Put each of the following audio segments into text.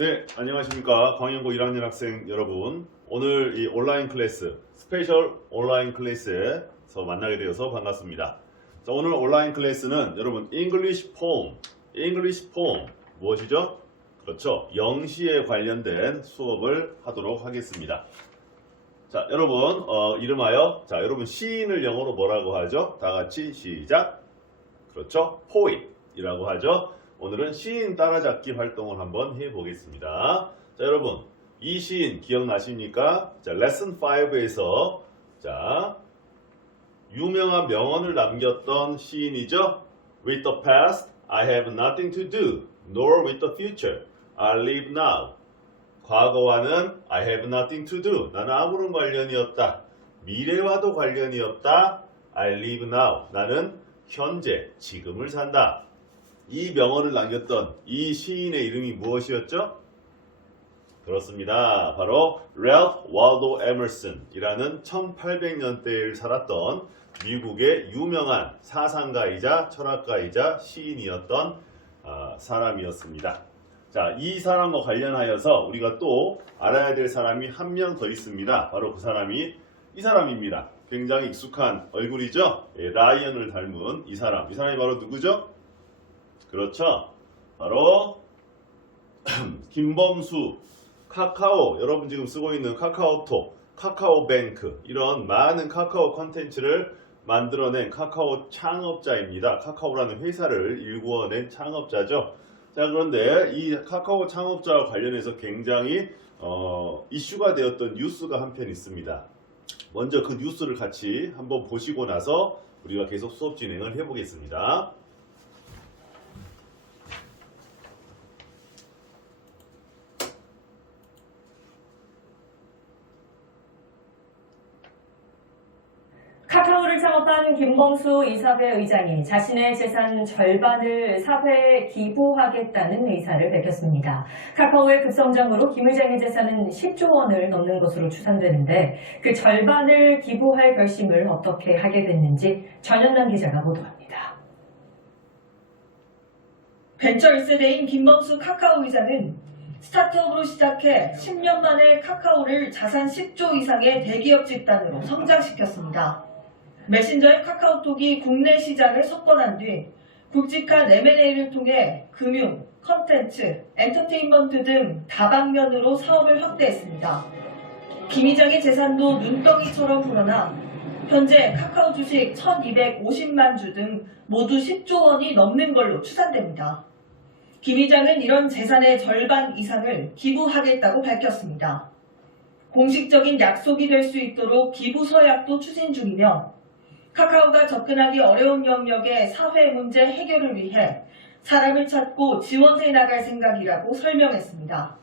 네, 안녕하십니까. 광양고 1학년 학생 여러분. 오늘 이 온라인 클래스, 스페셜 온라인 클래스에서 만나게 되어서 반갑습니다. 자, 오늘 온라인 클래스는 여러분, English poem 무엇이죠? 그렇죠. 영시에 관련된 수업을 하도록 하겠습니다. 자, 여러분, 이름하여, 자, 여러분, 시인을 영어로 뭐라고 하죠? 다 같이 시작. 그렇죠. poet이라고 하죠. 오늘은 시인 따라잡기 활동을 한번 해보겠습니다. 자, 여러분, 이 시인 기억나십니까? 자, 레슨 5에서 자, 유명한 명언을 남겼던 시인이죠. With the past, I have nothing to do, nor with the future, I live now. 과거와는 I have nothing to do. 나는 아무런 관련이 없다. 미래와도 관련이 없다. I live now. 나는 현재, 지금을 산다. 이 명언을 남겼던 이 시인의 이름이 무엇이었죠? 그렇습니다. 바로 랄프 월도 에머슨이라는 1800년대에 살았던 미국의 유명한 사상가이자 철학가이자 시인이었던 사람이었습니다. 자, 이 사람과 관련하여서 우리가 또 알아야 될 사람이 한 명 더 있습니다. 바로 그 사람이 이 사람입니다. 굉장히 익숙한 얼굴이죠? 예, 라이언을 닮은 이 사람. 이 사람이 바로 누구죠? 그렇죠. 바로 김범수, 카카오, 여러분 지금 쓰고 있는 카카오톡, 카카오뱅크 이런 많은 카카오 컨텐츠를 만들어낸 카카오 창업자입니다. 카카오라는 회사를 일구어낸 창업자죠. 자, 그런데 이 카카오 창업자와 관련해서 굉장히 이슈가 되었던 뉴스가 한 편 있습니다. 먼저 그 뉴스를 같이 한번 보시고 나서 우리가 계속 수업 진행을 해보겠습니다. 카카오를 창업한 김범수 이사회 의장이 자신의 재산 절반을 사회에 기부하겠다는 의사를 밝혔습니다. 카카오의 급성장으로 김 의장의 재산은 10조 원을 넘는 것으로 추산되는데 그 절반을 기부할 결심을 어떻게 하게 됐는지 전현남 기자가 보도합니다. 벤처 1세대인 김범수 카카오 의장은 스타트업으로 시작해 10년 만에 카카오를 자산 10조 이상의 대기업 집단으로 성장시켰습니다. 메신저인 카카오톡이 국내 시장을 석권한 뒤 굵직한 M&A를 통해 금융, 컨텐츠, 엔터테인먼트 등 다방면으로 사업을 확대했습니다. 김 의장의 재산도 눈덩이처럼 불어나 현재 카카오 주식 1250만 주 등 모두 10조 원이 넘는 걸로 추산됩니다. 김 의장은 이런 재산의 절반 이상을 기부하겠다고 밝혔습니다. 공식적인 약속이 될 수 있도록 기부 서약도 추진 중이며 카카오가 접근하기 어려운 영역의 사회 문제 해결을 위해 사람을 찾고 지원해 나갈 생각이라고 설명했습니다.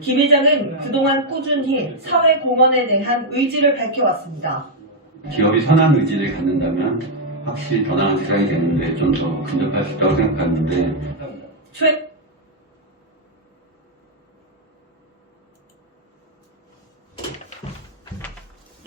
김 회장은 그동안 꾸준히 사회 공헌에 대한 의지를 밝혀왔습니다. 기업이 선한 의지를 갖는다면 확실히 더 나은 세상이 되는데 좀 더 근접할 수 있다고 생각하는데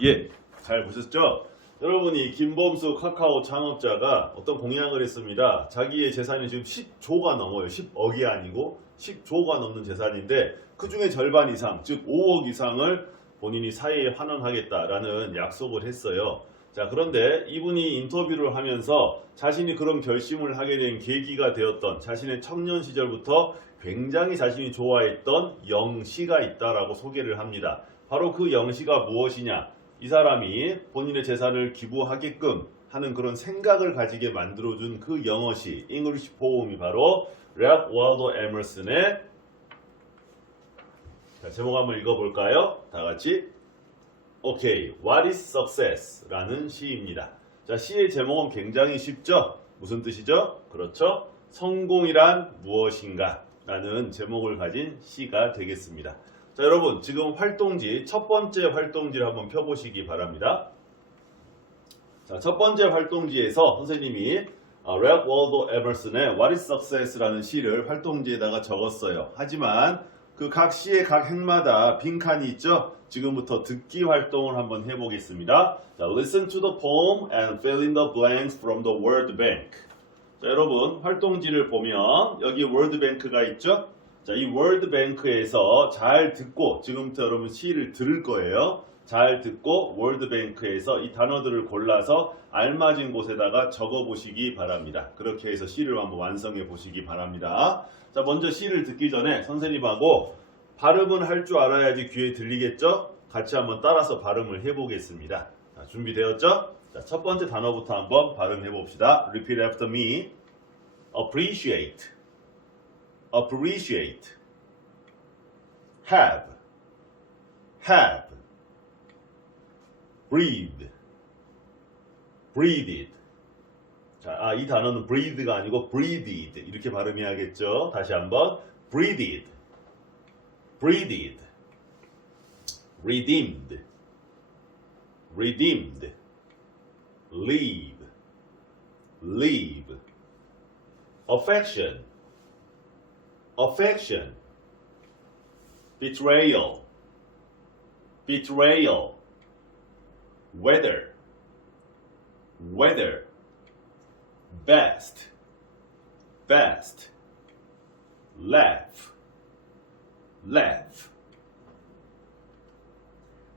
예, 잘 보셨죠? 여러분이 김범수 카카오 창업자가 어떤 공약을 했습니다. 자기의 재산이 지금 10조가 넘어요. 10억이 아니고 10조가 넘는 재산인데 그 중에 절반 이상, 즉 5억 이상을 본인이 사회에 환원하겠다라는 약속을 했어요. 자, 그런데 이분이 인터뷰를 하면서 자신이 그런 결심을 하게 된 계기가 되었던 자신의 청년 시절부터 굉장히 자신이 좋아했던 영시가 있다라고 소개를 합니다. 바로 그 영시가 무엇이냐? 이 사람이 본인의 재산을 기부하게끔 하는 그런 생각을 가지게 만들어준 그 영어시, English poem이 바로 랄프 월도 에머슨의 제목 한번 읽어볼까요? 다 같이. 오케이, What is success? 라는 시입니다. 자, 시의 제목은 굉장히 쉽죠? 무슨 뜻이죠? 그렇죠? 성공이란 무엇인가? 라는 제목을 가진 시가 되겠습니다. 자, 여러분 지금 활동지 첫 번째 활동지를 한번 펴보시기 바랍니다. 자, 첫 번째 활동지에서 선생님이 랄프 월도 에머슨의 What is Success라는 시를 활동지에다가 적었어요. 하지만 그 각 시의 각 행마다 빈칸이 있죠? 지금부터 듣기 활동을 한번 해보겠습니다. 자, Listen to the poem and fill in the blanks from the word bank. 자, 여러분 활동지를 보면 여기 월드뱅크가 있죠? 자, 이 월드뱅크에서 잘 듣고 지금부터 여러분 시를 들을 거예요. 잘 듣고 월드뱅크에서 이 단어들을 골라서 알맞은 곳에다가 적어 보시기 바랍니다. 그렇게 해서 시를 한번 완성해 보시기 바랍니다. 자, 먼저 시를 듣기 전에 선생님하고 발음은 할 줄 알아야지 귀에 들리겠죠? 같이 한번 따라서 발음을 해 보겠습니다. 자, 준비되었죠? 자, 첫 번째 단어부터 한번 발음해 봅시다. Repeat after me. Appreciate, appreciate. Have, have. Breathe, breathed. 자, 이 단어는 breathe가 아니고 breathed 이렇게 발음해야겠죠. 다시 한번 breathed, breathed. Redeemed, redeemed. Leave, leave. Affection, affection. Betrayal, betrayal. Weather, weather. Best, best. Laugh, laugh.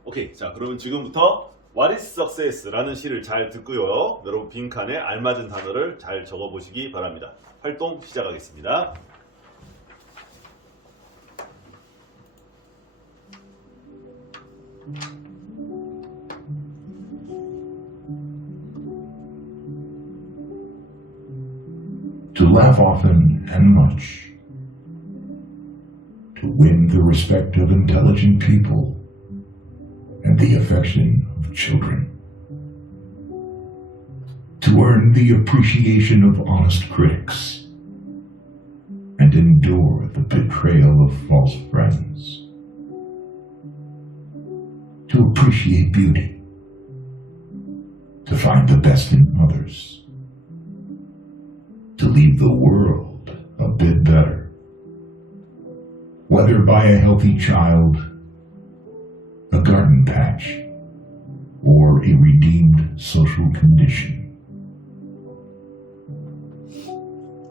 오케이, 자 그러면 지금부터 What is success? 라는 시를 잘 듣고요. 여러분 빈칸에 알맞은 단어를 잘 적어보시기 바랍니다. 활동 시작하겠습니다. To laugh often and much, to win the respect of intelligent people and the affection of children, to earn the appreciation of honest critics and endure the betrayal of false friends, to appreciate beauty, to find the best in others, to leave the world a bit better, whether by a healthy child, a garden patch, or a redeemed social condition.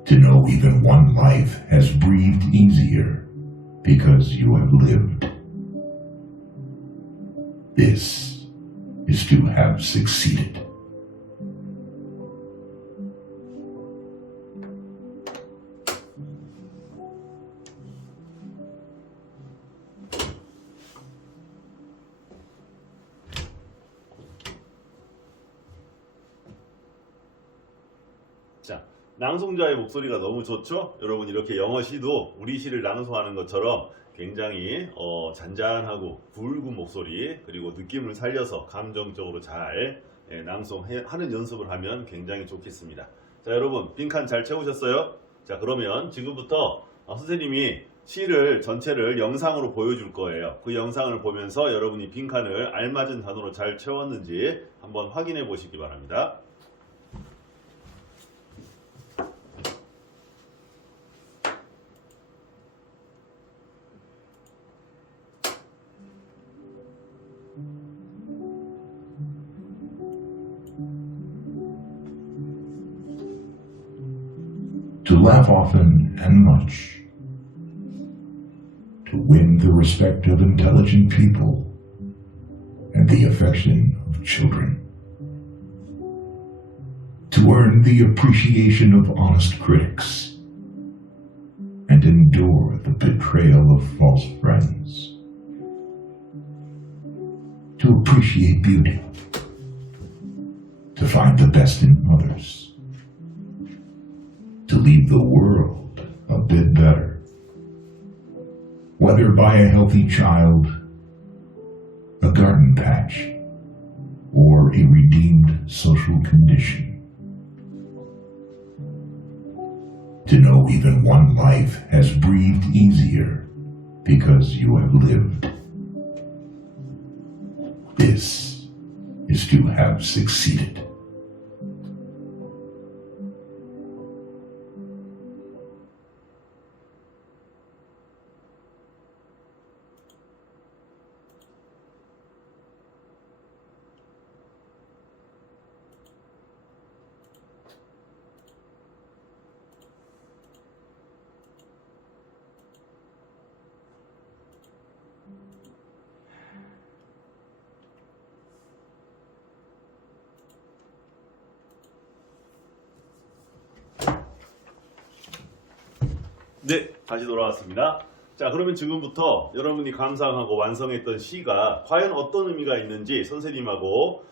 To know even one life has breathed easier because you have lived. This is to have succeeded. 자, 낭송자의 목소리가 너무 좋죠? 여러분 이렇게 영어 시도 우리 시를 낭송하는 것처럼 굉장히 잔잔하고 굵은 목소리 그리고 느낌을 살려서 감정적으로 잘 낭송하는 연습을 하면 굉장히 좋겠습니다. 자, 여러분 빈칸 잘 채우셨어요? 자, 그러면 지금부터 선생님이 시를 전체를 영상으로 보여줄 거예요. 그 영상을 보면서 여러분이 빈칸을 알맞은 단어로 잘 채웠는지 한번 확인해 보시기 바랍니다. To laugh often and much, to win the respect of intelligent people and the affection of children, to earn the appreciation of honest critics and endure the betrayal of false friends, to appreciate beauty, to find the best in others, to leave the world a bit better, whether by a healthy child, a garden patch, or a redeemed social condition. To know even one life has breathed easier because you have lived. This is to have succeeded. 네, 다시 돌아왔습니다. 자, 그러면 지금부터 여러분이 감상하고 완성했던 시가 과연 어떤 의미가 있는지 선생님하고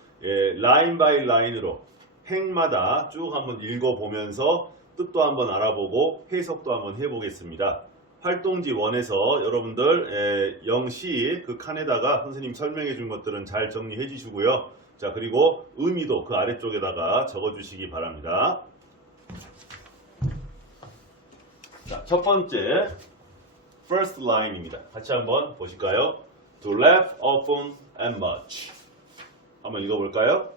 라인 바이 라인으로 행마다 쭉 한번 읽어보면서 뜻도 한번 알아보고 해석도 한번 해보겠습니다. 활동지 1에서 여러분들 영시 그 칸에다가 선생님 설명해 준 것들은 잘 정리해 주시고요. 자, 그리고 의미도 그 아래쪽에다가 적어 주시기 바랍니다. 자, 첫 번째 first line입니다. 같이 한번 보실까요? To laugh often and much. 한번 읽어볼까요?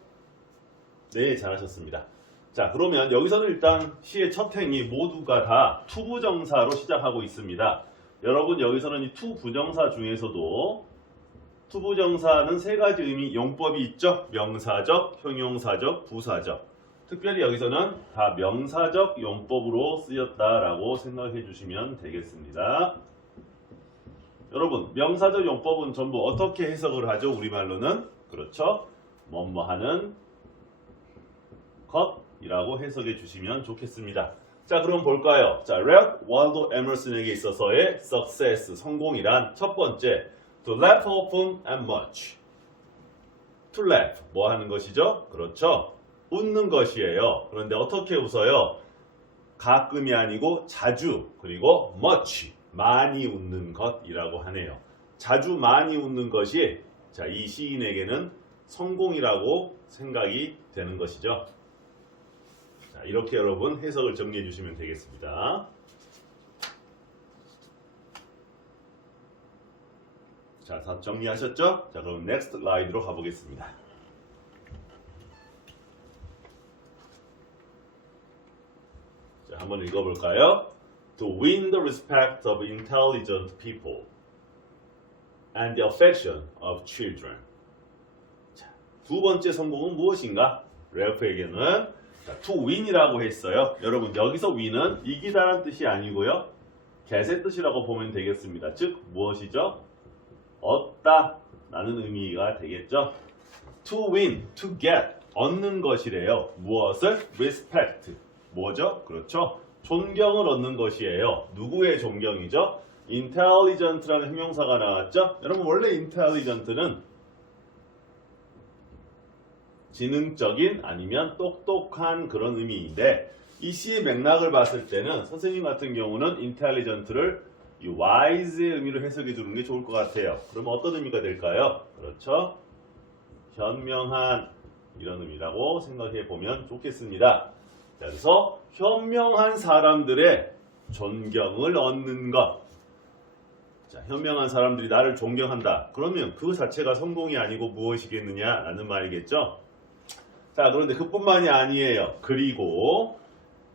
네, 잘하셨습니다. 자, 그러면 여기서는 일단 시의 첫 행이 모두가 다 투부정사로 시작하고 있습니다. 여러분 여기서는 이 투부정사 중에서도 투부정사는 세 가지 의미 용법이 있죠. 명사적, 형용사적, 부사적. 특별히 여기서는 다 명사적 용법으로 쓰였다라고 생각해 주시면 되겠습니다. 여러분 명사적 용법은 전부 어떻게 해석을 하죠? 우리말로는 그렇죠. 뭐뭐하는 것이라고 해석해 주시면 좋겠습니다. 자, 그럼 볼까요? 자, 랄프 월도 에머슨에게 있어서의 success, 성공이란 첫 번째 to laugh often and much. to laugh, 뭐 하는 것이죠? 그렇죠. 웃는 것이에요. 그런데 어떻게 웃어요? 가끔이 아니고 자주, 그리고 much, 많이 웃는 것이라고 하네요. 자주 많이 웃는 것이 자, 이 시인에게는 성공이라고 생각이 되는 것이죠. 자, 이렇게 여러분 해석을 정리해 주시면 되겠습니다. 자, 다 정리하셨죠? 자, 그럼 next line으로 가보겠습니다. 자, 한번 읽어볼까요? To win the respect of intelligent people and the affection of children. 자, 두 번째 성공은 무엇인가? 랄프에게는 to win이라고 했어요. 여러분 여기서 win은 이기다라는 뜻이 아니고요. get의 뜻이라고 보면 되겠습니다. 즉 무엇이죠? 얻다 라는 의미가 되겠죠. To win, to get, 얻는 것이래요. 무엇을? respect. 뭐죠? 그렇죠. 존경을 얻는 것이에요. 누구의 존경이죠? intelligent라는 형용사가 나왔죠? 여러분 원래 intelligent는 지능적인 아니면 똑똑한 그런 의미인데 이 시의 맥락을 봤을 때는 선생님 같은 경우는 intelligent를 이 wise의 의미로 해석해 주는 게 좋을 것 같아요. 그러면 어떤 의미가 될까요? 그렇죠. 현명한 이런 의미라고 생각해 보면 좋겠습니다. 자, 그래서 현명한 사람들의 존경을 얻는 것. 자, 현명한 사람들이 나를 존경한다. 그러면 그 자체가 성공이 아니고 무엇이겠느냐라는 말이겠죠. 자, 그런데 그뿐만이 아니에요. 그리고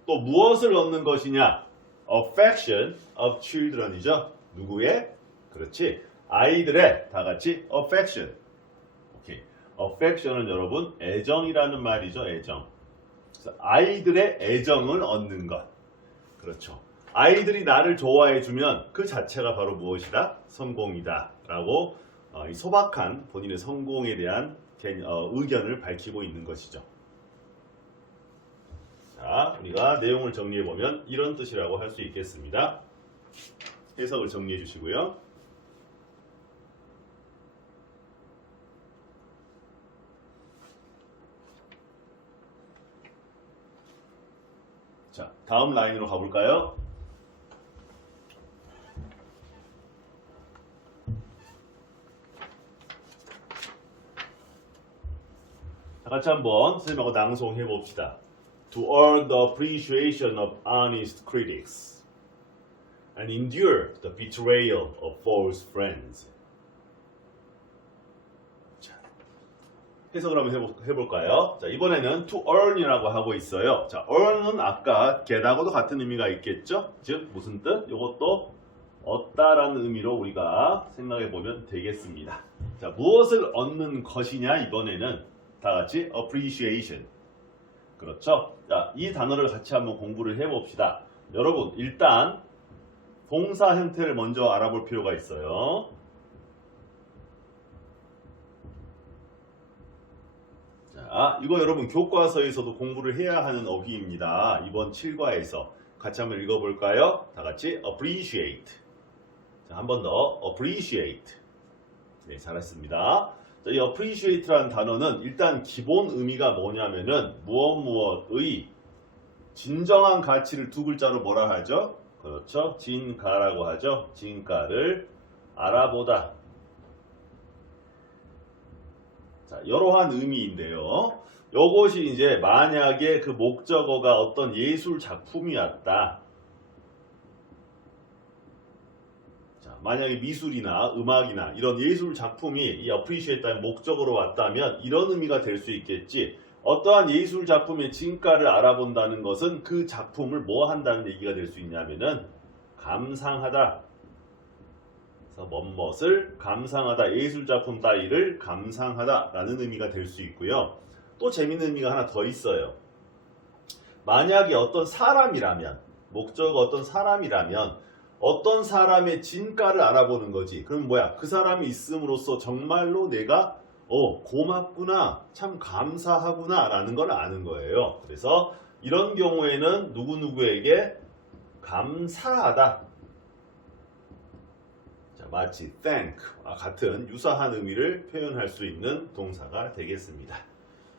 또 무엇을 얻는 것이냐? affection of children이죠. 누구의? 그렇지. 아이들의 다 같이 affection. 오케이. affection은 여러분 애정이라는 말이죠. 애정. 그래서 아이들의 애정을 얻는 것. 그렇죠. 아이들이 나를 좋아해 주면 그 자체가 바로 무엇이다? 성공이다. 라고 이 소박한 본인의 성공에 대한 의견을 밝히고 있는 것이죠. 자, 우리가 내용을 정리해 보면 이런 뜻이라고 할 수 있겠습니다. 해석을 정리해 주시고요. 자, 다음 라인으로 가볼까요? 자, 같이 한번 선생님하고 낭송해 봅시다. To earn the appreciation of honest critics and endure the betrayal of false friends. 자, 해석을 한번 해볼까요? 자, 이번에는 to earn이라고 하고 있어요. 자, earn은 아까 get하고도 같은 의미가 있겠죠? 즉 무슨 뜻? 이것도 얻다라는 의미로 우리가 생각해 보면 되겠습니다. 자, 무엇을 얻는 것이냐? 이번에는 다 같이 appreciation. 그렇죠? 자, 이 단어를 같이 한번 공부를 해봅시다. 여러분, 일단 동사 형태를 먼저 알아볼 필요가 있어요. 자, 이거 여러분 교과서에서도 공부를 해야 하는 어휘입니다. 이번 7과에서. 같이 한번 읽어볼까요? 다 같이 appreciate. 자, 한 번 더 appreciate. 네, 잘했습니다. 자, 이 appreciate라는 단어는 일단 기본 의미가 뭐냐면은 무엇의 진정한 가치를 두 글자로 뭐라 하죠? 그렇죠. 진가라고 하죠. 진가를 알아보다. 자, 이러한 의미인데요. 요것이 이제 만약에 그 목적어가 어떤 예술 작품이었다. 자, 만약에 미술이나 음악이나 이런 예술 작품이 이 appreciate의 목적으로 왔다면 이런 의미가 될 수 있겠지. 어떠한 예술 작품의 진가를 알아본다는 것은 그 작품을 뭐 한다는 얘기가 될 수 있냐면은 감상하다. 그래서 뭐뭇을 감상하다. 예술 작품 따위를 감상하다 라는 의미가 될 수 있고요. 또 재밌는 의미가 하나 더 있어요. 만약에 어떤 사람이라면, 목적어가 어떤 사람이라면 어떤 사람의 진가를 알아보는 거지. 그럼 뭐야? 그 사람이 있음으로써 정말로 내가 고맙구나, 참 감사하구나 라는 걸 아는 거예요. 그래서 이런 경우에는 누구누구에게 감사하다. 자, 마치 thank와 같은 유사한 의미를 표현할 수 있는 동사가 되겠습니다.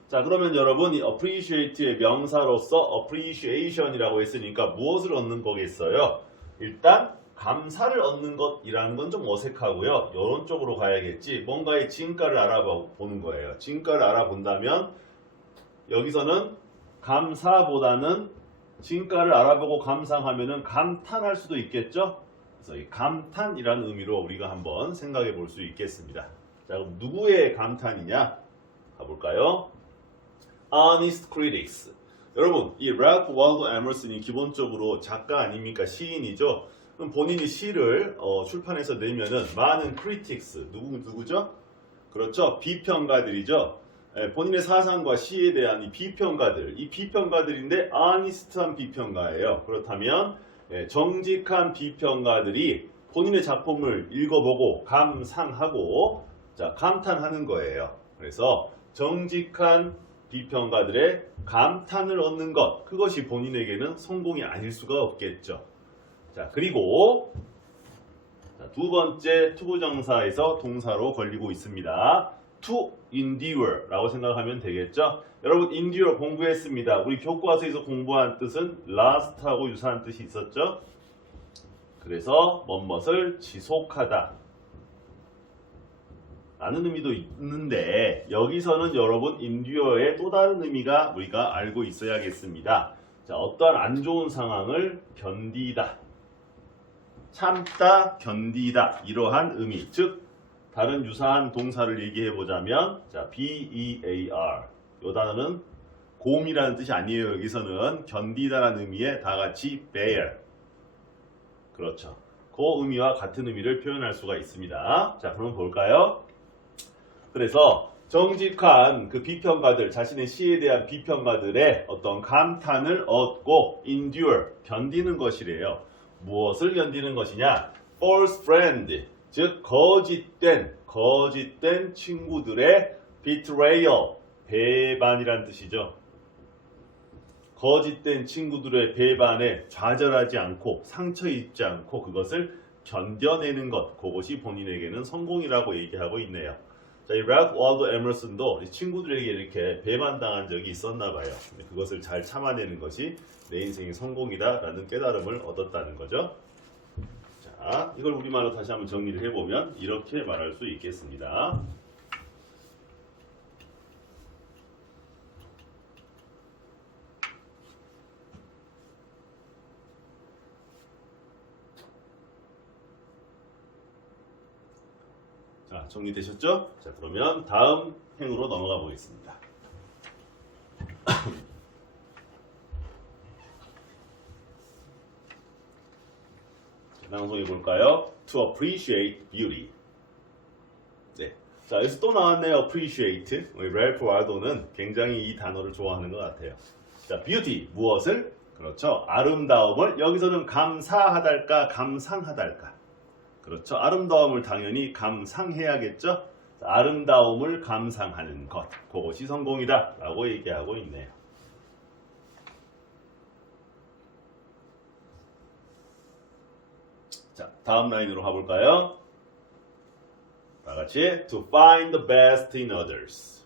자, 그러면 여러분 이 appreciate의 명사로서 appreciation이라고 했으니까 무엇을 얻는 거겠어요? 일단 감사를 얻는 것이라는 건 좀 어색하고요. 이런 쪽으로 가야겠지. 뭔가의 진가를 알아보는 거예요. 진가를 알아본다면 여기서는 감사보다는 진가를 알아보고 감상하면은 감탄할 수도 있겠죠. 그래서 이 감탄이라는 의미로 우리가 한번 생각해 볼 수 있겠습니다. 자, 그럼 누구의 감탄이냐? 가볼까요? Honest critics. 여러분, 이 랄프 월도 에머슨이 기본적으로 작가 아닙니까? 시인이죠. 그럼 본인이 시를 출판해서 내면은 많은 critics, 누구죠? 그렇죠. 비평가들이죠. 본인의 사상과 시에 대한 이 비평가들인데 honest한 비평가예요. 그렇다면 정직한 비평가들이 본인의 작품을 읽어보고 감상하고 자, 감탄하는 거예요. 그래서 정직한 비평가들의 감탄을 얻는 것, 그것이 본인에게는 성공이 아닐 수가 없겠죠. 자, 그리고 두 번째 투부정사에서 동사로 걸리고 있습니다. to endure 라고 생각하면 되겠죠. 여러분 endure 공부했습니다. 우리 교과서에서 공부한 뜻은 last하고 유사한 뜻이 있었죠. 그래서 뭐뭇을 지속하다 라는 의미도 있는데 여기서는 여러분 endure의 또 다른 의미가 우리가 알고 있어야겠습니다. 자, 어떠한 안 좋은 상황을 견디다, 참다, 견디다 이러한 의미, 즉 다른 유사한 동사를 얘기해 보자면 자, bear 이 단어는 곰이라는 뜻이 아니에요. 여기서는 견디다라는 의미의 다 같이 bear, 그렇죠. 그 의미와 같은 의미를 표현할 수가 있습니다. 자, 그럼 볼까요? 그래서 정직한 그 비평가들, 자신의 시에 대한 비평가들의 어떤 감탄을 얻고 endure, 견디는 것이래요. 무엇을 견디는 것이냐? false friend, 즉 거짓된 친구들의 betrayal, 배반이란 뜻이죠. 거짓된 친구들의 배반에 좌절하지 않고 상처 입지 않고 그것을 견뎌내는 것, 그것이 본인에게는 성공이라고 얘기하고 있네요. 자, 이 랄프 월도 에머슨도 이 친구들에게 이렇게 배반당한 적이 있었나 봐요. 근데 그것을 잘 참아내는 것이 내 인생의 성공이다라는 깨달음을 얻었다는 거죠. 자, 이걸 우리말로 다시 한번 정리를 해보면 이렇게 말할 수 있겠습니다. 자, 정리되셨죠? 자, 그러면 다음 행으로 넘어가 보겠습니다. 낭송해 볼까요? To appreciate beauty. 네. 자, 여기서 또 나왔네요. appreciate. 우리 랄프 월도는 굉장히 이 단어를 좋아하는 것 같아요. 자, beauty. 무엇을? 그렇죠. 아름다움을. 여기서는 감사하달까, 감상하달까. 그렇죠. 아름다움을 당연히 감상해야겠죠. 아름다움을 감상하는 것, 그것이 성공이다 라고 얘기하고 있네요. 자, 다음 라인으로 가볼까요? 다 같이 to find the best in others.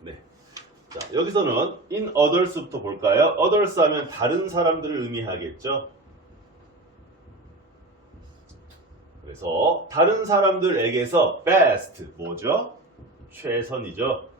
네. 자, 여기서는 in others부터 볼까요? others 하면 다른 사람들을 의미하겠죠. 그래서 다른 사람들에게서 best 뭐죠? 최선이죠.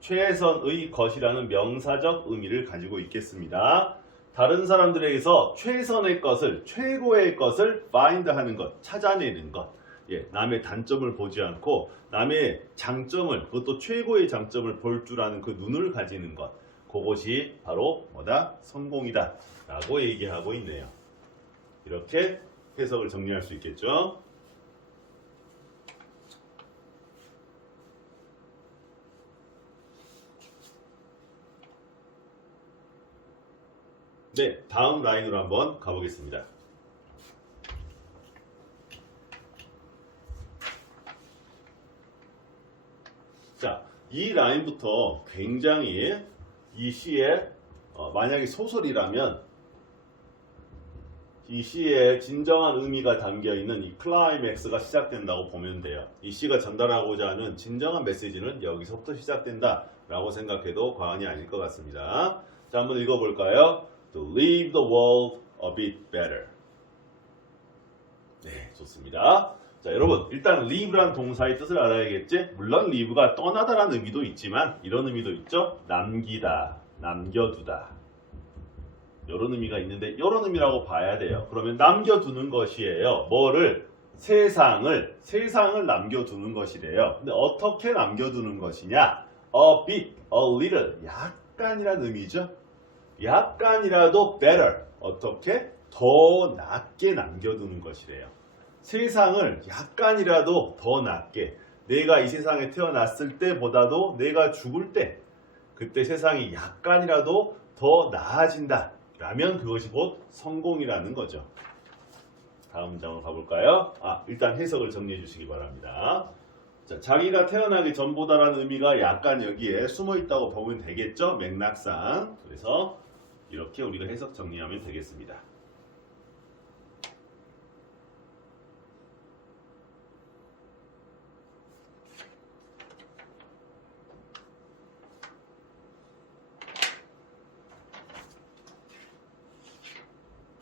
최선의 것이라는 명사적 의미를 가지고 있겠습니다. 다른 사람들에게서 최선의 것을, 최고의 것을 find 하는 것, 찾아내는 것. 예, 남의 단점을 보지 않고 남의 장점을, 그것도 최고의 장점을 볼 줄 아는 그 눈을 가지는 것. 그것이 바로 뭐다? 성공이다. 라고 얘기하고 있네요. 이렇게 해석을 정리할 수 있겠죠. 네, 다음 라인으로 한번 가보겠습니다. 자, 이 라인부터 굉장히 이 시에 만약에 소설이라면 이 시에 진정한 의미가 담겨있는 이 클라이맥스가 시작된다고 보면 돼요. 이 시가 전달하고자 하는 진정한 메시지는 여기서부터 시작된다 라고 생각해도 과언이 아닐 것 같습니다. 자, 한번 읽어볼까요? To leave the world a bit better. 네, 좋습니다. 자, 여러분, 일단 leave란 동사의 뜻을 알아야겠지? 물론 leave가 떠나다라는 의미도 있지만 이런 의미도 있죠? 남기다, 남겨두다. 이런 의미가 있는데 이런 의미라고 봐야 돼요. 그러면 남겨두는 것이에요. 뭐를? 세상을 남겨두는 것이래요. 근데 어떻게 남겨두는 것이냐? A bit, a little, 약간이라는 의미죠. 약간이라도 better, 어떻게? 더 낫게 남겨두는 것이래요. 세상을 약간이라도 더 낫게, 내가 이 세상에 태어났을 때보다도 내가 죽을 때, 그때 세상이 약간이라도 더 나아진다 라면 그것이 곧 성공이라는 거죠. 다음 문장으로 가볼까요? 일단 해석을 정리해 주시기 바랍니다. 자, 자기가 태어나기 전보다라는 의미가 약간 여기에 숨어 있다고 보면 되겠죠? 맥락상. 그래서 이렇게 우리가 해석 정리하면 되겠습니다.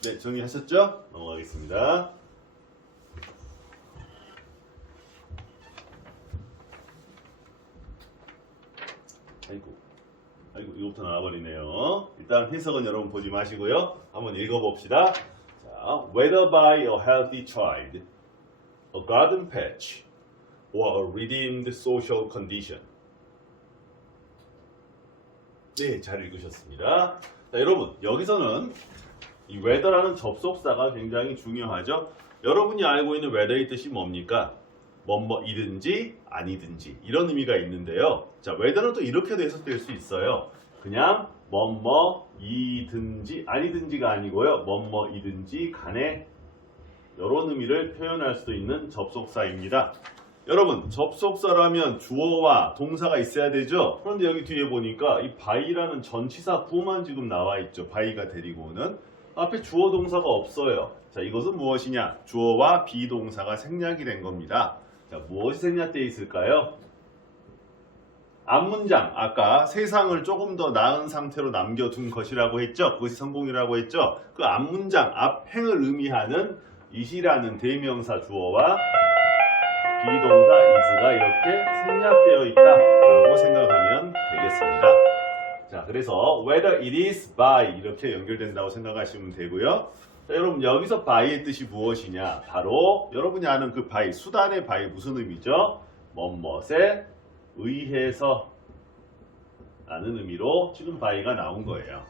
네, 정리하셨죠? 넘어가겠습니다. 아이고, 이거부터 나와버리네요. 일단 해석은 여러분 보지 마시고요. 한번 읽어봅시다. 자, whether by a healthy child, a garden patch, or a redeemed social condition. 네, 잘 읽으셨습니다. 자, 여러분, 여기서는 이 whether라는 접속사가 굉장히 중요하죠. 여러분이 알고 있는 whether의 뜻이 뭡니까? 뭐뭐이든지 아니든지 이런 의미가 있는데요. 자, whether는 또 이렇게도 해석될 수 있어요. 그냥 뭐뭐이든지 아니든지가 아니고요. 뭐뭐이든지 간에 이런 의미를 표현할 수도 있는 접속사입니다. 여러분, 접속사라면 주어와 동사가 있어야 되죠. 그런데 여기 뒤에 보니까 이 by라는 전치사 부만 지금 나와 있죠. by가 데리고 오는. 앞에 주어 동사가 없어요. 자, 이것은 무엇이냐? 주어와 비동사가 생략이 된 겁니다. 자, 무엇이 생략되어 있을까요? 앞문장, 아까 세상을 조금 더 나은 상태로 남겨둔 것이라고 했죠? 그것이 성공이라고 했죠? 그 앞문장, 앞행을 의미하는 it이라는 대명사 주어와 비동사 is가 이렇게 생략되어 있다라고 생각하면 되겠습니다. 자, 그래서 whether it is by 이렇게 연결된다고 생각하시면 되고요. 자, 여러분, 여기서 by의 뜻이 무엇이냐? 바로 여러분이 아는 그 by, 수단의 by 무슨 의미죠? 뭐뭐에 의해서 라는 의미로 지금 by가 나온 거예요.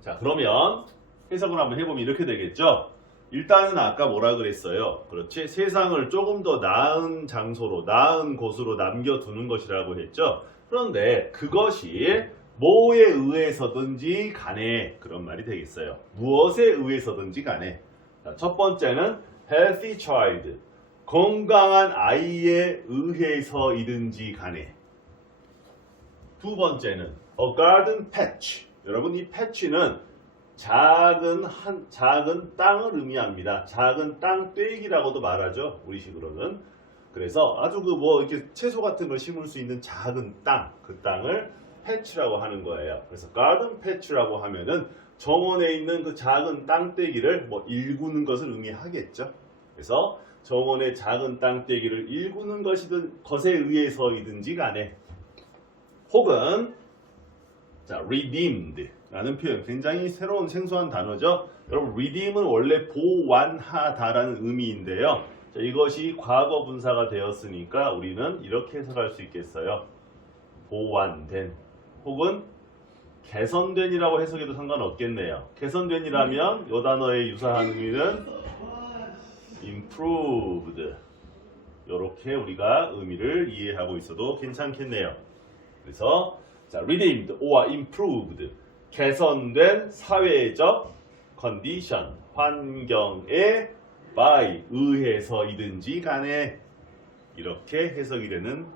자, 그러면 해석을 한번 해보면 이렇게 되겠죠? 일단은 아까 뭐라 그랬어요? 그렇지? 세상을 조금 더 나은 장소로, 나은 곳으로 남겨두는 것이라고 했죠? 그런데 그것이 뭐에 의해서든지 간에 그런 말이 되겠어요. 무엇에 의해서든지 간에. 자, 첫 번째는 healthy child, 건강한 아이에 의해서이든지 간에. 두 번째는 a garden patch. 여러분, 이 patch는 작은 땅을 의미합니다. 작은 땅떼기라고도 말하죠. 우리식으로는. 그래서 아주 그 뭐 이렇게 채소 같은 걸 심을 수 있는 작은 땅, 그 땅을 패치라고 하는 거예요. 그래서 가든 패치라고 하면은 정원에 있는 그 작은 땅떼기를 뭐 일구는 것을 의미하겠죠. 그래서 정원의 작은 땅떼기를 일구는 것에 의해서이든지 간에 혹은 자, redeemed 라는 표현 굉장히 새로운 생소한 단어죠. 여러분 redeem은 원래 보완하다라는 의미인데요. 자, 이것이 과거 분사가 되었으니까 우리는 이렇게 해석할 수 있겠어요. 보완된 혹은 개선된이라고 해석해도 상관없겠네요. 개선된이라면 이 단어의 유사한 의미는 improved 이렇게 우리가 의미를 이해하고 있어도 괜찮겠네요. 그래서 자, redeemed or improved 개선된 사회적 컨디션 환경에 by 의해서이든지 간에 이렇게 해석이 되는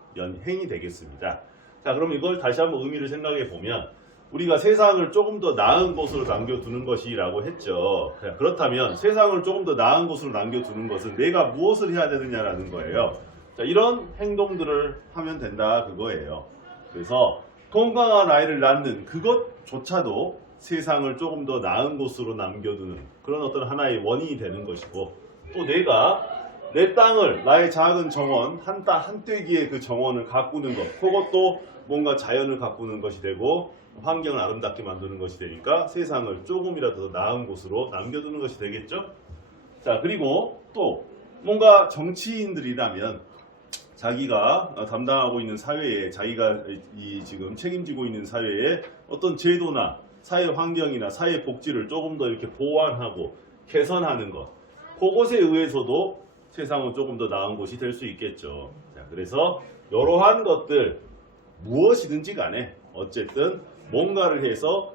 행이 되겠습니다. 자, 그럼 이걸 다시 한번 의미를 생각해 보면 우리가 세상을 조금 더 나은 곳으로 남겨두는 것이라고 했죠. 그렇다면 세상을 조금 더 나은 곳으로 남겨두는 것은 내가 무엇을 해야 되느냐라는 거예요. 자, 이런 행동들을 하면 된다 그거예요. 그래서 건강한 아이를 낳는 그것조차도 세상을 조금 더 나은 곳으로 남겨두는 그런 어떤 하나의 원인이 되는 것이고 또 내가 내 땅을 나의 작은 정원 한 떼기의 그 정원을 가꾸는 것 그것도 뭔가 자연을 가꾸는 것이 되고 환경을 아름답게 만드는 것이 되니까 세상을 조금이라도 더 나은 곳으로 남겨두는 것이 되겠죠. 자, 그리고 또 뭔가 정치인들이라면 자기가 담당하고 있는 사회에 자기가 지금 책임지고 있는 사회에 어떤 제도나 사회 환경이나 사회 복지를 조금 더 이렇게 보완하고 개선하는 것 그것에 의해서도 세상은 조금 더 나은 곳이 될 수 있겠죠. 자, 그래서 이러한 것들 무엇이든지 간에 어쨌든 뭔가를 해서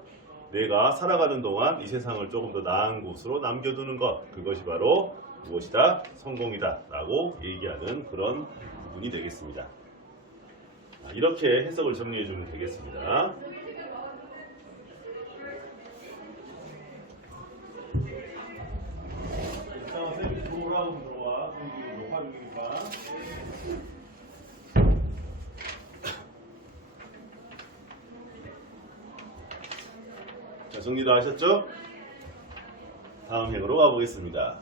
내가 살아가는 동안 이 세상을 조금 더 나은 곳으로 남겨두는 것 그것이 바로 무엇이다? 성공이다 라고 얘기하는 그런 부분이 되겠습니다. 이렇게 해석을 정리해 주면 되겠습니다. 자, 선생님 들어오라고 들어와. 여기 녹화 중이니까. 자, 정리 다 하셨죠? 다음 행으로 가보겠습니다.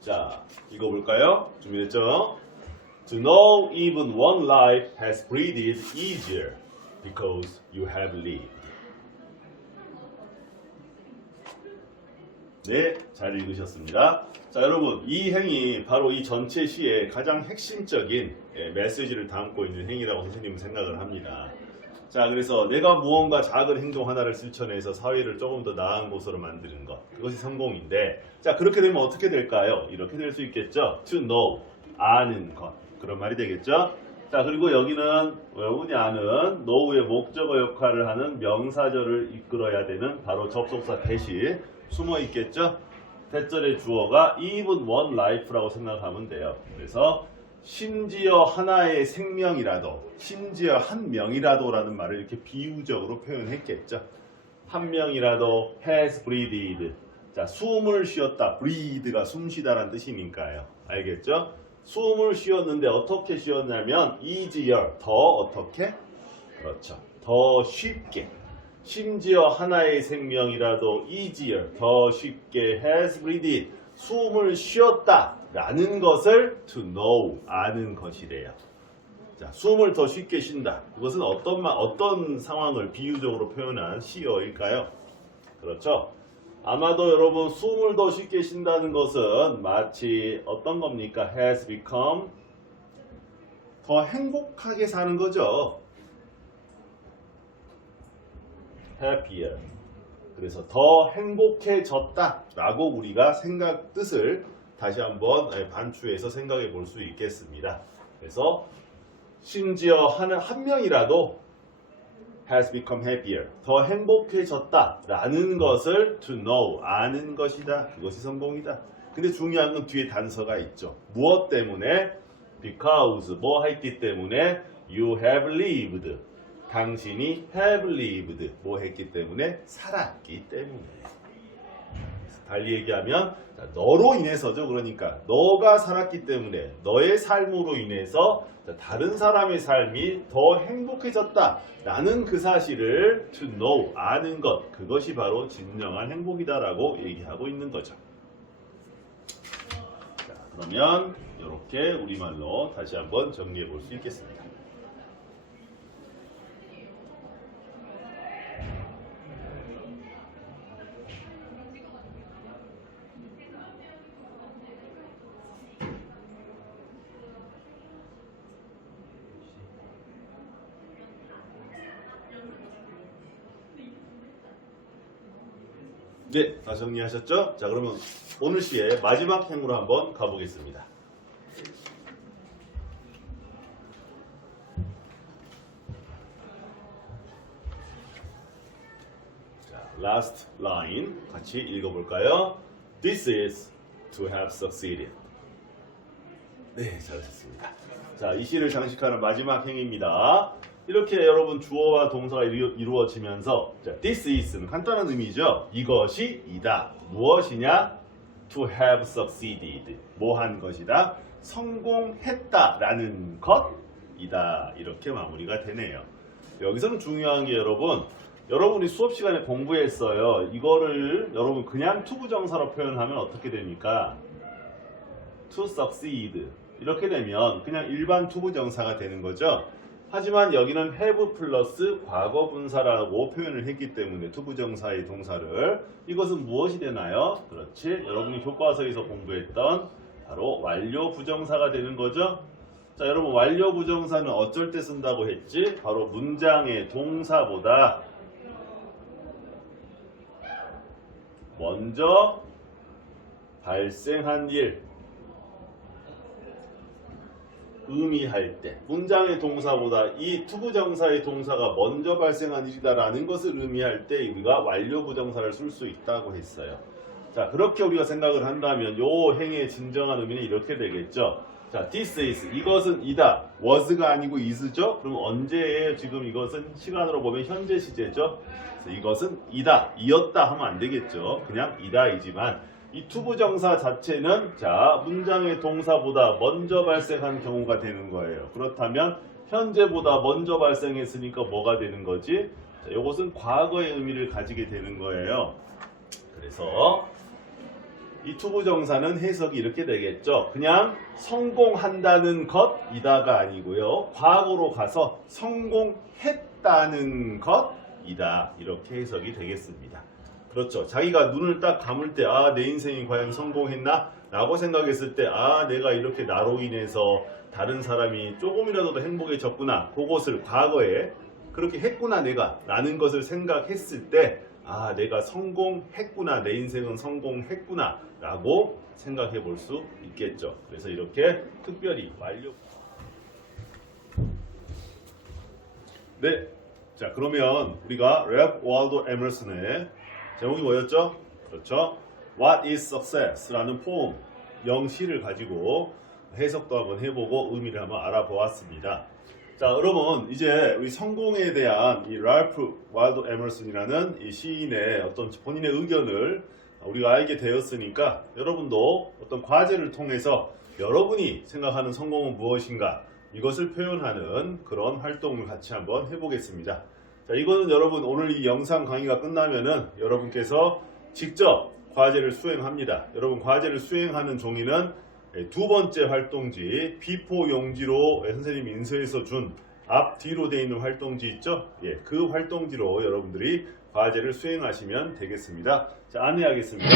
자, 읽어볼까요? 준비됐죠? To know even one life has breathed easier because you have lived. 네, 잘 읽으셨습니다. 자, 여러분, 이 행이 바로 이 전체 시의 가장 핵심적인 메시지를 담고 있는 행위라고 선생님은 생각을 합니다. 자, 그래서 내가 무언가 작은 행동 하나를 실천해서 사회를 조금 더 나은 곳으로 만드는 것, 그것이 성공인데, 자, 그렇게 되면 어떻게 될까요? 이렇게 될 수 있겠죠? To know, 아는 것, 그런 말이 되겠죠? 자, 그리고 여기는 여러분이 아는 know의 목적어 역할을 하는 명사절을 이끌어야 되는 바로 접속사 대시 숨어 있겠죠? 대절의 주어가 even one life라고 생각하면 돼요. 그래서 심지어 하나의 생명이라도, 심지어 한 명이라도라는 말을 이렇게 비유적으로 표현했겠죠. 한 명이라도 has breathed. 자, 숨을 쉬었다. breathe가 숨쉬다라는 뜻이니까요. 알겠죠? 숨을 쉬었는데 어떻게 쉬었냐면 easier, 더 어떻게? 그렇죠. 더 쉽게. 심지어 하나의 생명이라도 easier, 더 쉽게 has breathed. 숨을 쉬었다 라는 것을 to know, 아는 것이래요. 자, 숨을 더 쉽게 쉰다. 그것은 어떤 상황을 비유적으로 표현한 시어일까요? 그렇죠? 아마도 여러분 숨을 더 쉽게 쉰다는 것은 마치 어떤 겁니까? has become 더 행복하게 사는 거죠. happier. 그래서 더 행복해졌다 라고 우리가 뜻을 다시 한번 반추해서 생각해 볼 수 있겠습니다. 그래서 심지어 한 명이라도 has become happier, 더 행복해졌다 라는 것을 to know, 아는 것이다. 그것이 성공이다. 근데 중요한 건 뒤에 단서가 있죠. 무엇 때문에? Because 뭐 했기 때문에? You have lived. 당신이 have lived 뭐 했기 때문에? 살았기 때문에. 달리 얘기하면 너로 인해서죠. 그러니까 너가 살았기 때문에 너의 삶으로 인해서 다른 사람의 삶이 더 행복해졌다 라는 그 사실을 to know, 아는 것, 그것이 바로 진정한 행복이다 라고 얘기하고 있는 거죠. 자, 그러면 이렇게 우리말로 다시 한번 정리해 볼 수 있겠습니다. 네, 다 정리하셨죠? 자, 그러면 오늘 시의 마지막 행으로 한번 가보겠습니다. 자, last line 같이 읽어볼까요? This is to have succeeded. 네, 잘하셨습니다. 자, 이 시를 장식하는 마지막 행입니다. 이렇게 여러분 주어와 동사가 이루어지면서 자, this is는 간단한 의미죠. 이것이 이다. 무엇이냐? To have succeeded. 뭐 한 것이다? 성공했다라는 것이다. 이렇게 마무리가 되네요. 여기서는 중요한 게 여러분이 수업 시간에 공부했어요. 이거를 여러분 그냥 투부정사로 표현하면 어떻게 됩니까? To succeed. 이렇게 되면 그냥 일반 투부정사가 되는 거죠. 하지만 여기는 have 플러스 과거 분사라고 표현을 했기 때문에 투부정사의 동사를 이것은 무엇이 되나요? 그렇지. 여러분이 교과서에서 공부했던 바로 완료 부정사가 되는 거죠. 자, 여러분 완료 부정사는 어쩔 때 쓴다고 했지? 바로 문장의 동사보다 먼저 발생한 일 의미할 때 문장의 동사보다 이 투부정사의 동사가 먼저 발생한 일이다라는 것을 의미할 때 우리가 완료 부정사를 쓸 수 있다고 했어요. 자, 그렇게 우리가 생각을 한다면 요 행의 진정한 의미는 이렇게 되겠죠. 자, this is 이것은 이다. was가 아니고 is죠. 그럼 언제예요? 지금 이것은 시간으로 보면 현재 시제죠. 그래서 이것은 이다, 이었다 하면 안 되겠죠. 그냥 이다이지만 이 투부정사 자체는 자 문장의 동사보다 먼저 발생한 경우가 되는 거예요. 그렇다면 현재보다 먼저 발생했으니까 뭐가 되는 거지? 자, 이것은 과거의 의미를 가지게 되는 거예요. 그래서 이 투부정사는 해석이 이렇게 되겠죠. 그냥 성공한다는 것이다가 아니고요. 과거로 가서 성공했다는 것이다. 이렇게 해석이 되겠습니다. 그렇죠. 자기가 눈을 딱 감을 때 아, 내 인생이 과연 성공했나? 라고 생각했을 때 아, 내가 이렇게 나로 인해서 다른 사람이 조금이라도 더 행복해졌구나. 그것을 과거에 그렇게 했구나 내가 라는 것을 생각했을 때 아, 내가 성공했구나. 내 인생은 성공했구나 라고 생각해 볼 수 있겠죠. 그래서 이렇게 특별히 완료. 네. 자, 그러면 우리가 랩 월도 에머슨의 제목이 뭐였죠? 그렇죠. What is success? 라는 포럼, 명시를 가지고 해석도 한번 해보고 의미를 한번 알아보았습니다. 자, 여러분 이제 우리 성공에 대한 이 랄프 월도 에머슨이라는 이 시인의 어떤 본인의 의견을 우리가 알게 되었으니까 여러분도 어떤 과제를 통해서 여러분이 생각하는 성공은 무엇인가 이것을 표현하는 그런 활동을 같이 한번 해보겠습니다. 자, 이거는 여러분 오늘 이 영상 강의가 끝나면은 여러분께서 직접 과제를 수행합니다. 여러분 과제를 수행하는 종이는 두 번째 활동지 B4 용지로 선생님이 인쇄해서 준 앞뒤로 되어 있는 활동지 있죠? 예, 그 활동지로 여러분들이 과제를 수행하시면 되겠습니다. 자, 안내하겠습니다.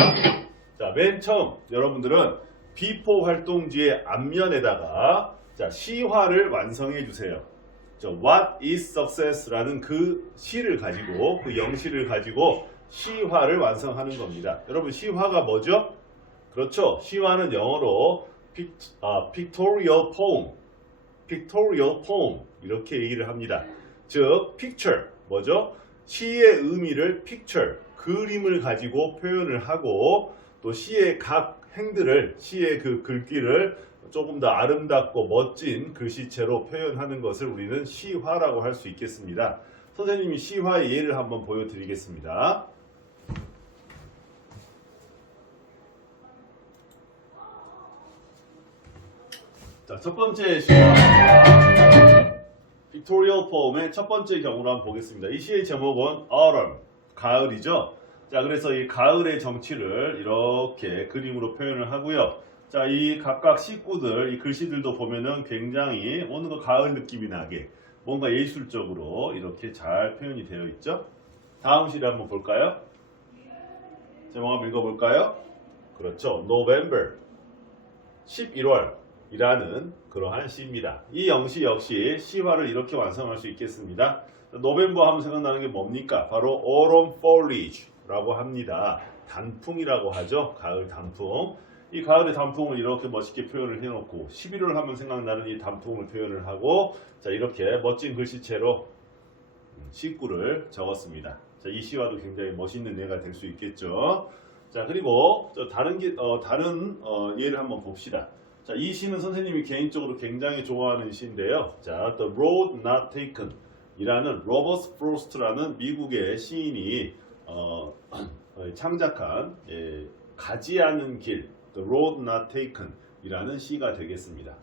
자, 맨 처음 여러분들은 B4 활동지의 앞면에다가 자, 시화를 완성해 주세요. What is success? 라는 그 시를 가지고 그 영시를 가지고 시화를 완성하는 겁니다. 여러분 시화가 뭐죠? 그렇죠. 시화는 영어로 pictorial poem 이렇게 얘기를 합니다. 즉 picture 뭐죠? 시의 의미를 picture 그림을 가지고 표현을 하고 또 시의 각 행들을 시의 그 글귀를 조금 더 아름답고 멋진 글씨체로 표현하는 것을 우리는 시화라고 할 수 있겠습니다. 선생님이 시화의 예를 한번 보여드리겠습니다. 자, 첫 번째 시화 픽토리얼 포음의 첫 번째 경우로 한번 보겠습니다. 이 시의 제목은 Autumn, 가을이죠. 자, 그래서 이 가을의 정취를 이렇게 그림으로 표현을 하고요. 자, 이 각각 시구들, 이 글씨들도 보면은 굉장히 어느 거 가을 느낌이 나게 뭔가 예술적으로 이렇게 잘 표현이 되어 있죠. 다음 시를 한번 볼까요? 제목 한번 읽어볼까요? 그렇죠. November, 11월이라는 그러한 시입니다. 이 영시 역시 시화를 이렇게 완성할 수 있겠습니다. 노벰버 하면 생각나는 게 뭡니까? 바로 autumn foliage라고 합니다. 단풍이라고 하죠. 가을 단풍. 이 가을의 단풍을 이렇게 멋있게 표현을 해놓고 11월 하면 생각나는 이 단풍을 표현을 하고 자 이렇게 멋진 글씨체로 시구를 적었습니다. 자, 이 시화도 굉장히 멋있는 예가 될 수 있겠죠. 자 그리고 다른 예를 한번 봅시다. 자, 이 시는 선생님이 개인적으로 굉장히 좋아하는 시인데요. 자, The Road Not Taken 이라는 로버트 프로스트라는 미국의 시인이 창작한 가지 않은 길 The Road Not Taken 이라는 시가 되겠습니다.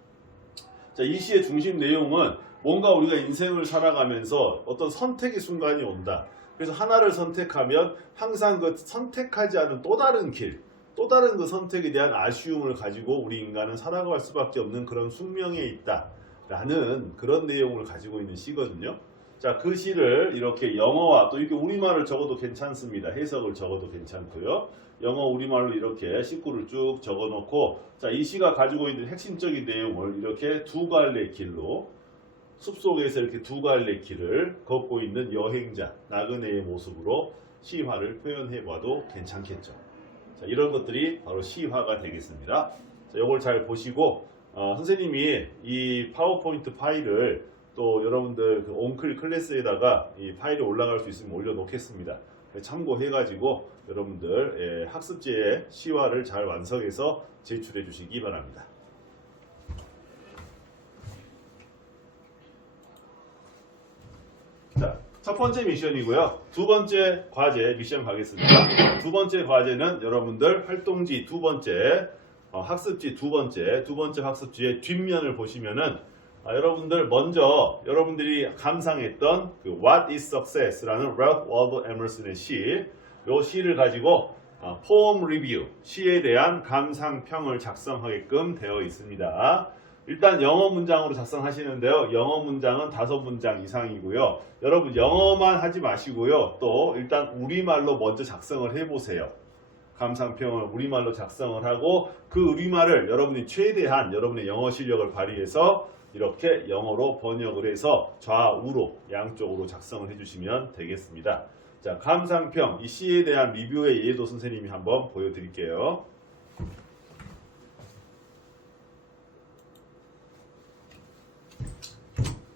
자, 이 시의 중심 내용은 뭔가 우리가 인생을 살아가면서 어떤 선택의 순간이 온다. 그래서 하나를 선택하면 항상 그 선택하지 않은 또 다른 길, 또 다른 그 선택에 대한 아쉬움을 가지고 우리 인간은 살아갈 수밖에 없는 그런 숙명에 있다. 라는 그런 내용을 가지고 있는 시거든요. 자, 그 시를 이렇게 영어와 또 이렇게 우리말을 적어도 괜찮습니다. 해석을 적어도 괜찮고요. 영어, 우리말로 이렇게 시구를 쭉 적어 놓고 자, 이 시가 가지고 있는 핵심적인 내용을 이렇게 두 갈래 길로 숲속에서 이렇게 두 갈래 길을 걷고 있는 여행자, 나그네의 모습으로 시화를 표현해 봐도 괜찮겠죠. 자, 이런 것들이 바로 시화가 되겠습니다. 자, 이걸 잘 보시고 선생님이 이 파워포인트 파일을 또 여러분들 그 온클 클래스에다가 이 파일이 올라갈 수 있으면 올려놓겠습니다. 참고해가지고 여러분들 학습지에 시화를 잘 완성해서 제출해 주시기 바랍니다. 자, 첫 번째 미션이고요. 두 번째 과제 미션 가겠습니다. 두 번째 과제는 여러분들 활동지 두 번째 학습지 두 번째 학습지의 뒷면을 보시면은 여러분들 먼저 여러분들이 감상했던 그 What is Success라는 랄프 월도 에머슨의 시, 요 시를 가지고 포엠 리뷰, 시에 대한 감상평을 작성하게끔 되어 있습니다. 일단 영어 문장으로 작성하시는데요. 영어 문장은 5문장 이상이고요. 여러분 영어만 하지 마시고요. 또 일단 우리말로 먼저 작성을 해보세요. 감상평을 우리말로 작성을 하고 그 우리말을 여러분이 최대한 여러분의 영어 실력을 발휘해서 이렇게 영어로 번역을 해서 좌우로 양쪽으로 작성을 해주시면 되겠습니다. 자, 감상평, 이 시에 대한 리뷰의 예도 선생님이 한번 보여드릴게요.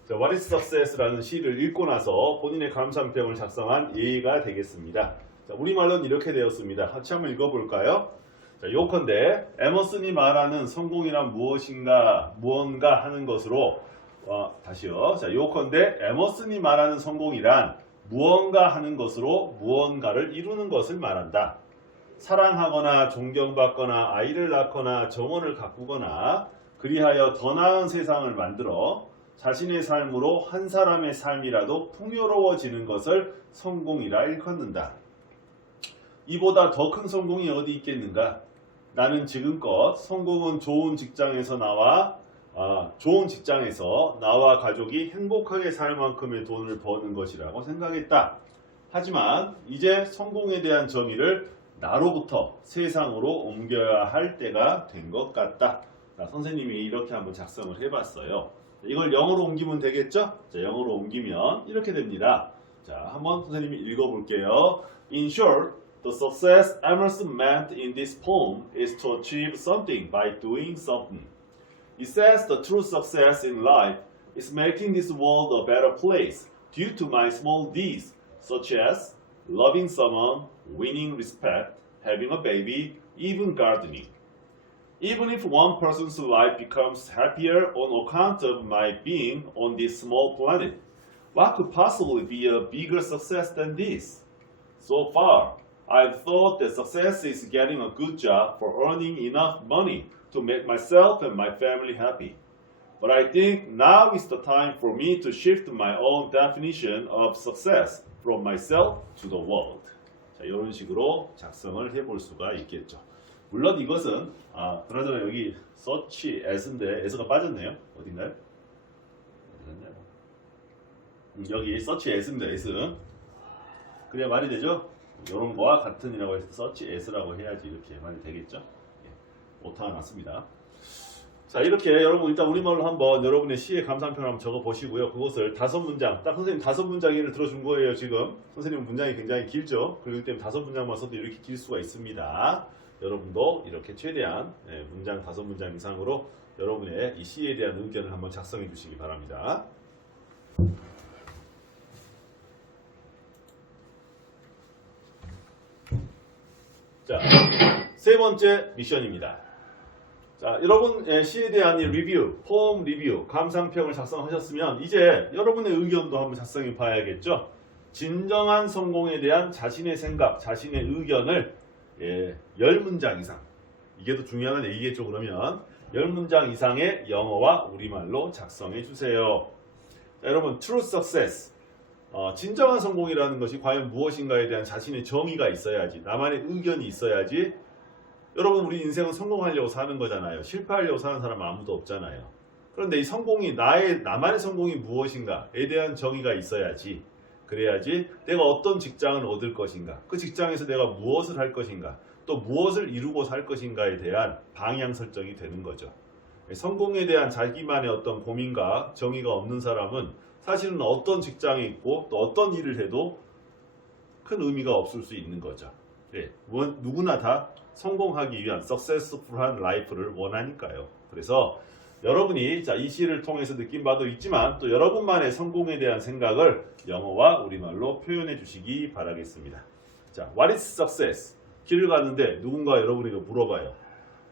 자, What is Success라는 시를 읽고 나서 본인의 감상평을 작성한 예가 되겠습니다. 자, 우리말로는 이렇게 되었습니다. 같이 한번 읽어볼까요? 자, 요컨대 에머슨이 말하는 성공이란 무언가 하는 것으로 다시요. 자, 요컨대 에머슨이 말하는 성공이란 무언가 하는 것으로 무언가를 이루는 것을 말한다. 사랑하거나 존경받거나 아이를 낳거나 정원을 가꾸거나 그리하여 더 나은 세상을 만들어 자신의 삶으로 한 사람의 삶이라도 풍요로워지는 것을 성공이라 일컫는다. 이보다 더 큰 성공이 어디 있겠는가? 나는 지금껏 성공은 좋은 직장에서 나와 가족이 행복하게 살 만큼의 돈을 버는 것이라고 생각했다. 하지만 이제 성공에 대한 정의를 나로부터 세상으로 옮겨야 할 때가 된 것 같다. 자, 선생님이 이렇게 한번 작성을 해봤어요. 이걸 영어로 옮기면 되겠죠? 자, 영어로 옮기면 이렇게 됩니다. 자, 한번 선생님이 읽어볼게요. In short, the success Emerson meant in this poem is to achieve something by doing something. He says the true success in life is making this world a better place due to my small deeds, such as loving someone, winning respect, having a baby, even gardening. Even if one person's life becomes happier on account of my being on this small planet, what could possibly be a bigger success than this? So far, I've thought that success is getting a good job for earning enough money to make myself and my family happy. But I think now is the time for me to shift my own definition of success from myself to the world. 자, 이런 식으로 작성을 해볼 수가 있겠죠. 물론 이것은 그나저나 여기 search as인데 as가 빠졌네요. 어딘가요? 여기 search as입니다. as. 그래야 말이 되죠? 이런 거와 같은이라고 해서 search as라고 해야지 이렇게 말이 되겠죠? 예, 오타가 났습니다. 자, 이렇게 여러분 일단 우리말로 한번 여러분의 시의 감상평을 한번 적어 보시고요. 그것을 5문장, 딱 선생님 5문장을 들어준 거예요. 지금 선생님 문장이 굉장히 길죠. 그렇기 때문에 5문장만 써도 이렇게 길 수가 있습니다. 여러분도 이렇게 최대한 문장 5문장 이상으로 여러분의 이 시에 대한 의견을 한번 작성해 주시기 바랍니다. 자, 세 번째 미션입니다. 자, 여러분 시에 대한 이 리뷰, 포럼 리뷰, 감상평을 작성하셨으면 이제 여러분의 의견도 한번 작성해 봐야겠죠. 진정한 성공에 대한 자신의 생각, 자신의 의견을 10문장 이상, 이게 더 중요한 얘기겠죠. 그러면 10문장 이상의 영어와 우리말로 작성해 주세요. 자, 여러분 true success, 진정한 성공이라는 것이 과연 무엇인가에 대한 자신의 정의가 있어야지, 나만의 의견이 있어야지. 여러분 우리 인생은 성공하려고 사는 거잖아요. 실패하려고 사는 사람은 아무도 없잖아요. 그런데 이 성공이 나만의 성공이 무엇인가에 대한 정의가 있어야지. 그래야지 내가 어떤 직장을 얻을 것인가, 그 직장에서 내가 무엇을 할 것인가, 또 무엇을 이루고 살 것인가에 대한 방향 설정이 되는 거죠. 성공에 대한 자기만의 어떤 고민과 정의가 없는 사람은 사실은 어떤 직장에 있고 또 어떤 일을 해도 큰 의미가 없을 수 있는 거죠. 네, 누구나 다 성공하기 위한 successful한 라이프를 원하니까요. 그래서 여러분이 이 시를 통해서 느낀 바도 있지만 또 여러분만의 성공에 대한 생각을 영어와 우리말로 표현해 주시기 바라겠습니다. 자, what is success? 길을 갔는데 누군가 여러분에게 물어봐요.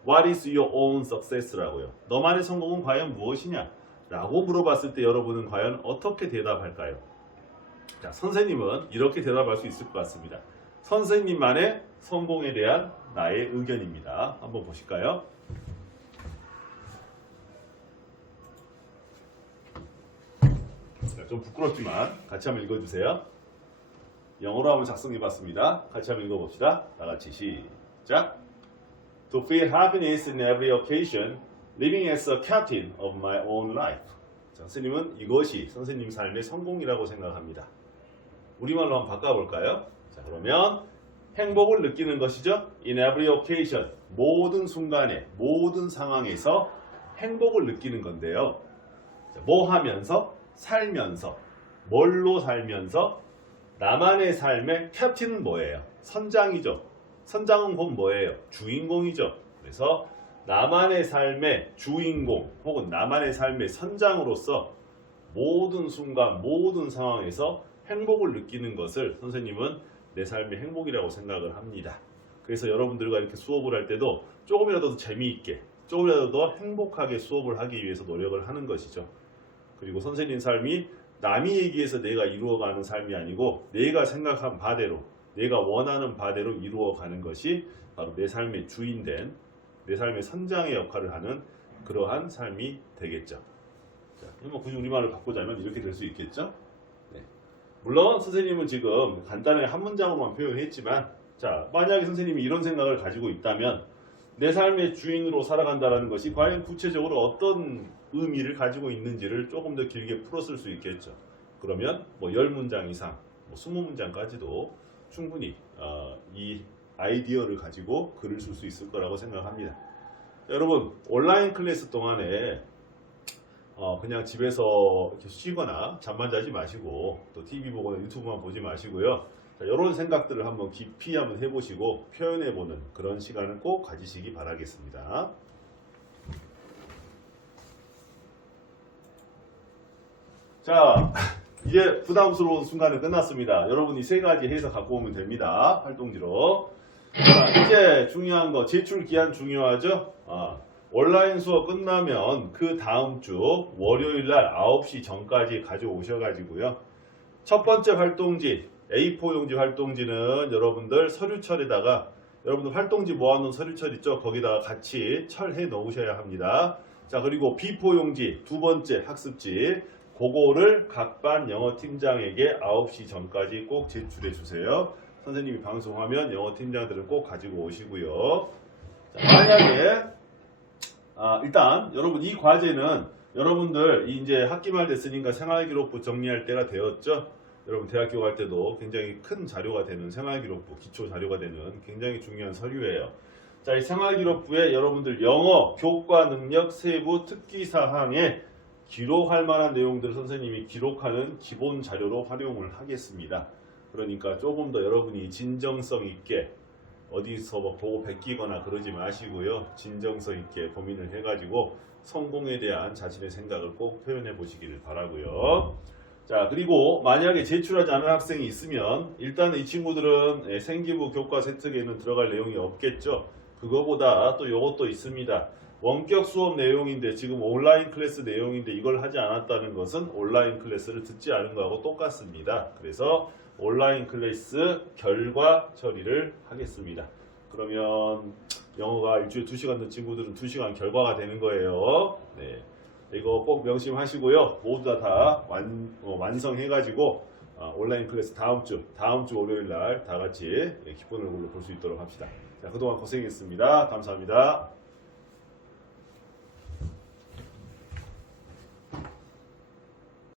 What is your own success라고요. 너만의 성공은 과연 무엇이냐? 라고 물어봤을 때 여러분은 과연 어떻게 대답할까요? 자, 선생님은 이렇게 대답할 수 있을 것 같습니다. 선생님만의 성공에 대한 나의 의견입니다. 한번 보실까요? 자, 좀 부끄럽지만 같이 한번 읽어주세요. 영어로 한번 작성해봤습니다. 같이 한번 읽어봅시다. 다같이 시작. To feel happiness in every occasion, living as a captain of my own life. 자, 선생님은 이것이 선생님 삶의 성공이라고 생각합니다. 우리말로 한번 바꿔볼까요? 자, 그러면 행복을 느끼는 것이죠. In every occasion, 모든 순간에, 모든 상황에서 행복을 느끼는 건데요. 자, 뭐 하면서? 살면서. 뭘로 살면서? 나만의 삶의 캡틴은 뭐예요? 선장이죠. 선장은 곧 뭐예요? 주인공이죠. 그래서 나만의 삶의 주인공 혹은 나만의 삶의 선장으로서 모든 순간, 모든 상황에서 행복을 느끼는 것을 선생님은 내 삶의 행복이라고 생각을 합니다. 그래서 여러분들과 이렇게 수업을 할 때도 조금이라도 더 재미있게, 조금이라도 더 행복하게 수업을 하기 위해서 노력을 하는 것이죠. 그리고 선생님 삶이 남이 얘기해서 내가 이루어가는 삶이 아니고 내가 생각한 바대로, 내가 원하는 바대로 이루어가는 것이 바로 내 삶의 주인된, 내 삶의 선장의 역할을 하는 그러한 삶이 되겠죠. 자, 뭐 굳이 우리말을 바꾸자면 이렇게 될 수 있겠죠. 네. 물론 선생님은 지금 간단하게 한 문장으로만 표현했지만, 자, 만약에 선생님이 이런 생각을 가지고 있다면 내 삶의 주인으로 살아간다는 것이 과연 구체적으로 어떤 의미를 가지고 있는지를 조금 더 길게 풀었을 수 있겠죠. 그러면 뭐 10문장 이상, 뭐 20문장까지도 충분히 이 아이디어를 가지고 글을 쓸 수 있을 거라고 생각합니다. 여러분, 온라인 클래스 동안에 그냥 집에서 이렇게 쉬거나 잠만 자지 마시고 또 TV 보거나 유튜브만 보지 마시고요. 자, 이런 생각들을 한번 깊이 한번 해보시고 표현해보는 그런 시간을 꼭 가지시기 바라겠습니다. 자, 이제 부담스러운 순간은 끝났습니다. 여러분이 3가지 해서 갖고 오면 됩니다. 활동지로. 자, 이제 중요한 거 제출 기한 중요하죠? 온라인 수업 끝나면 그 다음 주 월요일 날 9시 전까지 가져오셔가지고요. 첫 번째 활동지 A4 용지 활동지는 여러분들 서류철에다가 여러분들 활동지 모아놓은 서류철 있죠? 거기다가 같이 철해 놓으셔야 합니다. 자, 그리고 B4 용지 두 번째 학습지 그거를 각 반 영어팀장에게 9시 전까지 꼭 제출해 주세요. 선생님이 방송하면 영어팀장들은 꼭 가지고 오시고요. 자, 만약에 일단 여러분 이 과제는 여러분들 이제 학기 말 됐으니까 생활기록부 정리할 때가 되었죠. 여러분 대학교 갈 때도 굉장히 큰 자료가 되는 생활기록부 기초 자료가 되는 굉장히 중요한 서류예요. 자, 이 생활기록부에 여러분들 영어 교과 능력 세부 특기 사항에 기록할 만한 내용들을 선생님이 기록하는 기본 자료로 활용을 하겠습니다. 그러니까 조금 더 여러분이 진정성 있게 어디서 뭐 보고 베끼거나 그러지 마시고요. 진정성 있게 고민을 해가지고 성공에 대한 자신의 생각을 꼭 표현해 보시기를 바라고요. 자, 그리고 만약에 제출하지 않은 학생이 있으면 일단 이 친구들은 생기부 교과 세특에는 들어갈 내용이 없겠죠. 그거보다 또 이것도 있습니다. 원격 수업 내용인데 지금 온라인 클래스 내용인데 이걸 하지 않았다는 것은 온라인 클래스를 듣지 않은 거하고 똑같습니다. 그래서 온라인 클래스 결과 처리를 하겠습니다. 그러면 영어가 일주일에 2시간 듣는 친구들은 2시간 결과가 되는 거예요. 네, 이거 꼭 명심하시고요. 모두 다 완성해가지고 온라인 클래스 다음 주 월요일 날 다 같이 기쁜 얼굴로 볼 수 있도록 합시다. 자, 그동안 고생했습니다. 감사합니다.